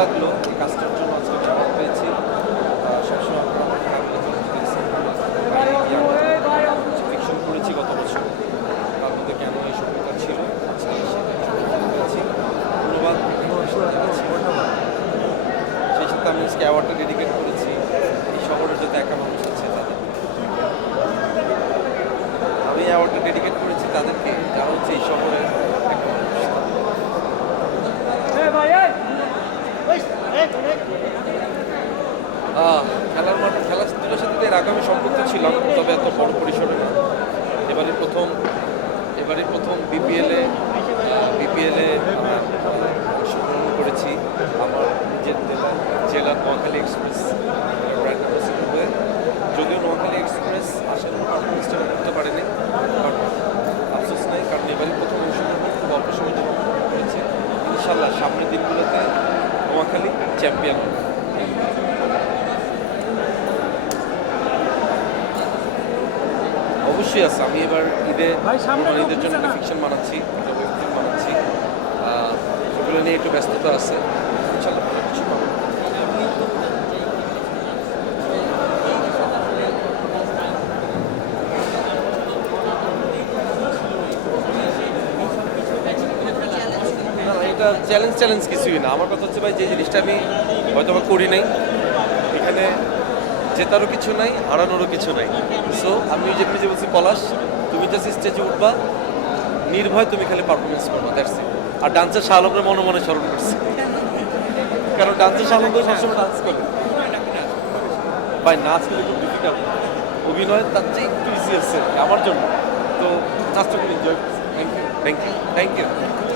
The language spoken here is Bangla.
লাগলো এই কাজটার জন্য আজকে অ্যাওয়ার্ড পেয়েছি। সবসময় আপনারা আমার ফ্যামিলি ফিকশন করেছি গত বছর, তার মধ্যে কেন এই সভ্যতা ছিল, আজকে সেটা পেয়েছি। ধন্যবাদ। সেই সাথে আমি আজকে অ্যাওয়ার্ডটা ডেডিকেট করেছি এই শহরের যত একা মানুষ আছে তাদের। আমি অ্যাওয়ার্ডটা ডেডিকেট করেছি তাদেরকে যারা হচ্ছে এই শহরের একা মানুষ। খেলার মাঠ খেলাধুলার সাথে এর আগে আমি সম্পৃক্ত ছিলাম, তবে এত বড় পরিসরে না। এবারে প্রথম বিপিএলে অংশগ্রহণ করেছি আমার নিজের জেলার নোয়াখালী এক্সপ্রেস ব্র্যান্ড অ্যাম্বাসেডর হয়ে। যদিও নোয়াখালী এক্সপ্রেস আসানোর পারফরমেন্সটা করতে পারেনি, বাট আফসোস নেই, কারণ এবারই প্রথম অংশগ্রহণ খুব অল্প সময় জন্য করেছে। ইনশাল্লাহ সামনের দিনগুলোতে নোয়াখালী চ্যাম্পিয়ন হবে। অবশ্যই আছে। আমি এবার ঈদের জন্য একটা ফিকশন বানাচ্ছি, একটা ওয়েব ফিল্ম বানাচ্ছি। সেগুলো নিয়ে একটু ব্যস্ততা আছে। ইনশাল্লাহ ভালো কিছু পাবো। না, এটা চ্যালেঞ্জ কিছুই না। আমার কথা হচ্ছে ভাই, যে জিনিসটা আমি হয়তো বা করি নাই, এখানে জেতারও কিছু নাই, হারানোরও কিছু নাই। সো আমি যে বলছি, পলাশ তুমি জাস্ট স্টেজে উঠবা, নির্ভয় তুমি খালি পারফরমেন্স করবা, দ্যাটস ইট। আর ডান্সের শাহ আলমকে মনে মনে স্মরণ করছি, কারণ ডান্সের শাহ আলম তো সবসময় ডান্স করে। ভাই নাচ কিন্তু খুব ডিফিকাল্ট, অভিনয় তার চেয়ে একটু ইজি আছে আমার জন্য। তো নাচটা খুব এনজয় করছি। Thank you.